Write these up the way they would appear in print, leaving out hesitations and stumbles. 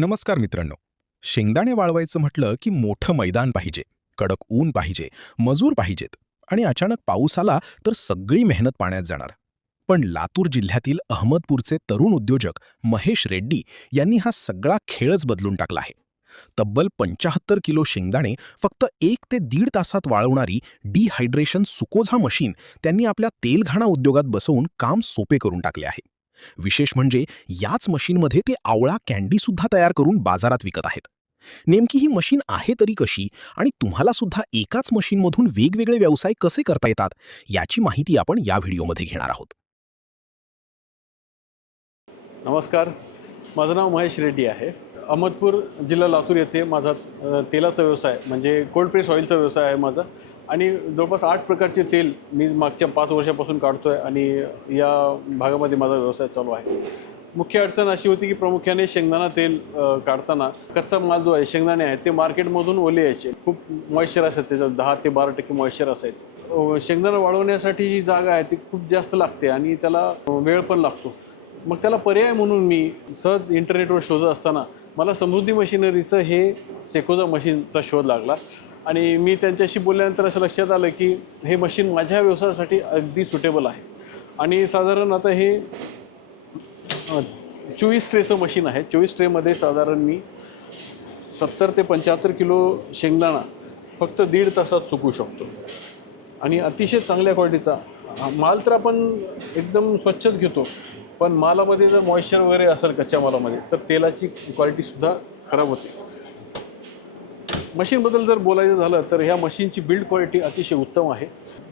नमस्कार मित्रांनो. शेंगदाणे वाळवायचं म्हटलं की मोठं मैदान पाहिजे, कडक ऊन पाहिजे, मजूर पाहिजेत आणि अचानक पाऊस आला तर सगळी मेहनत पाण्यात जाणार. पण लातूर जिल्ह्यातील अहमदपूरचे तरुण उद्योजक महेश रेड्डी यांनी हा सगळा खेळच बदलून टाकला आहे. तब्बल 75 किलो शेंगदाणे फक्त 1 ते 1.5 तासात वाळवणारी डिहायड्रेशन सुकोझा मशीन त्यांनी आपल्या तेलघाणा उद्योगात बसवून काम सोपे करून टाकले आहे. विशेष म्हणजे याच मशीनमध्ये ते आवळा कँडी सुद्धा तयार करून बाजारात विकत आहेत. नेमकी ही मशीन आहे तरी कशी आणि तुम्हाला सुद्धा एकाच मशीनमधून वेगवेगळे व्यवसाय कसे करता येतात याची माहिती आपण या व्हिडिओमध्ये घेणार आहोत. नमस्कार, माझं नाव महेश रेड्डी आहे. अहमदपूर जिल्हा लातूर येथे माझा तेलाचा व्यवसाय म्हणजे कोल्ड प्रेस ऑइलचा व्यवसाय आहे माझा. आणि जवळपास 8 प्रकारचे तेल मी मागच्या 5 वर्षापासून काढतो आहे आणि या भागामध्ये माझा व्यवसाय चालू आहे. मुख्य अडचण अशी होती की प्रामुख्याने शेंगदाणा तेल काढताना कच्चा माल जो आहे शेंगदाणे आहेत ते मार्केटमधून ओले यायचे. खूप मॉइश्चर असायचं, त्याच्यात 10 ते 12% मॉइश्चर असायचं. शेंगदाणा वाळवण्यासाठी जी जागा आहे ती खूप जास्त लागते आणि त्याला वेळ पण लागतो. मग त्याला पर्याय म्हणून मी सहज इंटरनेटवर शोधत असताना मला समृद्धी मशिनरीचं हे सेकोजा मशीनचा शोध लागला आणि मी त्यांच्याशी बोलल्यानंतर असं लक्षात आलं की हे मशीन माझ्या व्यवसायासाठी अगदी सुटेबल आहे. आणि साधारण आता हे 24 ट्रेचं मशीन आहे. 24 ट्रेमध्ये साधारण मी 70 ते 75 किलो शेंगदाणा फक्त 1.5 तासात सुकवू शकतो. आणि अतिशय चांगल्या क्वालिटीचा माल तर आपण एकदम स्वच्छच घेतो, पण मालामध्ये जर मॉइश्चर वगैरे असेल कच्च्या मालामध्ये तर तेलाची क्वालिटीसुद्धा खराब होते. मशीनबद्दल जर बोलायचं झालं तर ह्या मशीनची बिल्ड क्वालिटी अतिशय उत्तम आहे.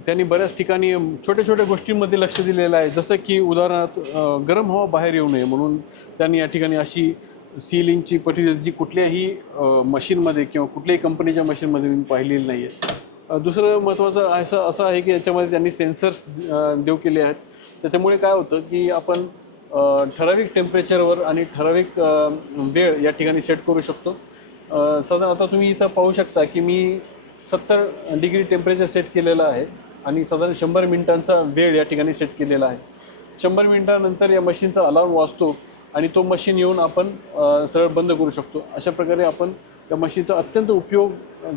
त्यांनी बऱ्याच ठिकाणी छोट्या छोट्या गोष्टींमध्ये लक्ष दिलेलं आहे, जसं की उदाहरणार्थ गरम हवा बाहेर येऊ नये म्हणून त्यांनी या ठिकाणी अशी सीलिंगची पट्टी जी कुठल्याही मशीनमध्ये किंवा कुठल्याही कंपनीच्या मशीनमध्ये मी पाहिलेली नाही आहे. दुसरं महत्त्वाचं असं आहे की याच्यामध्ये त्यांनी सेन्सर्स देऊ केले आहेत. त्याच्यामुळे काय होतं की आपण ठराविक टेम्परेचरवर आणि ठराविक वेळ या ठिकाणी सेट करू शकतो. साधारण आता तुम्ही इथं पाहू शकता की मी 70 डिग्री टेम्परेचर सेट केलेलं आहे आणि साधारण 100 मिनिटांचा वेळ या ठिकाणी सेट केलेला आहे. 100 मिनिटानंतर या मशीनचा अलार्म वाजतो आणि तो मशीन येऊन आपण सरळ बंद करू शकतो. अशा प्रकारे आपण या मशीनचा अत्यंत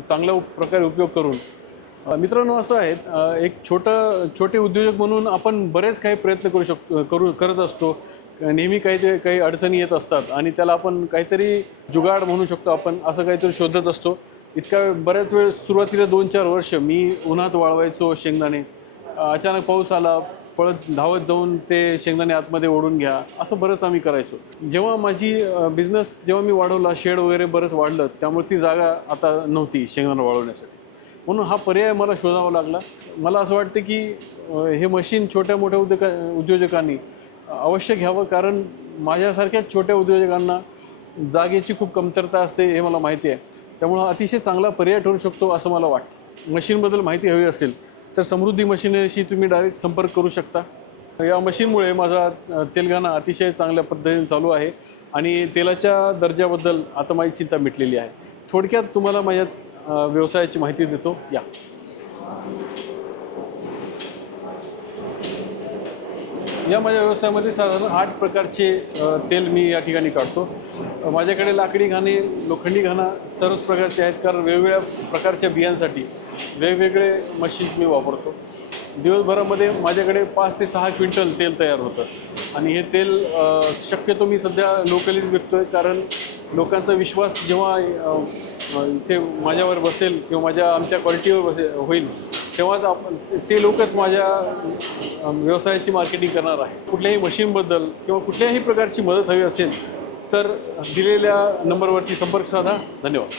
चांगल्या प्रकारे उपयोग करून मित्रांनो असं आहे एक छोटे उद्योजक म्हणून आपण बरेच काही प्रयत्न करत असतो. नेहमी काही अडचणी येत असतात आणि त्याला आपण काहीतरी जुगाड म्हणू शकतो, आपण असं काहीतरी शोधत असतो. बऱ्याच वेळ सुरुवातीला 2-4 वर्ष मी उन्हात वाळवायचो शेंगदाणे. अचानक पाऊस आला, पळत धावत जाऊन ते शेंगदाणे आतमध्ये ओढून घ्या, असं बरंच आम्ही करायचो. जेव्हा माझी बिझनेस मी वाढवला, शेड वगैरे बरंच वाढलं, त्यामुळे ती जागा आता नव्हती शेंगदाणा वाळवण्यासाठी. म्हणून हा पर्याय मला शोधावा लागला. मला असं वाटतं की हे मशीन छोट्या मोठ्या उद्योजकांनी अवश्य घ्यावं, कारण माझ्यासारख्या छोट्या उद्योजकांना जागेची खूप कमतरता असते हे मला माहिती आहे. त्यामुळं अतिशय चांगला पर्याय ठरू शकतो असं मला वाटतं. मशीनबद्दल माहिती हवी असेल तर समृद्धी मशिनरीशी तुम्ही डायरेक्ट संपर्क करू शकता. या मशीनमुळे माझा तेलघाणा अतिशय चांगल्या पद्धतीने चालू आहे आणि तेलाच्या दर्जाबद्दल आता माझी चिंता मिटलेली आहे. थोडक्यात तुम्हाला माझ्या व्यवसायाची माहिती देतो. या माझ्या व्यवसायामध्ये साधारण 8 प्रकारचे तेल मी या ठिकाणी काढतो. माझ्याकडे लाकडी घाणे, लोखंडी घाणा सर्वच प्रकारचे आहेत, कारण वेगवेगळ्या प्रकारच्या बियांसाठी वेगवेगळे मशीन्स मी वापरतो. दिवसभरामध्ये माझ्याकडे 5 ते 6 क्विंटल तेल तयार होतं आणि हे तेल शक्यतो मी सध्या लोकलीच विकतो आहे, कारण लोकांचा विश्वास जेव्हा ते माझ्यावर बसेल किंवा आमच्या क्वालिटीवर होईल तेव्हाच ते लोकच माझ्या व्यवसायाची मार्केटिंग करणार आहे. कुठल्याही मशीनबद्दल किंवा कुठल्याही प्रकारची मदत हवी असेल तर दिलेल्या नंबरवरती संपर्क साधा. धन्यवाद.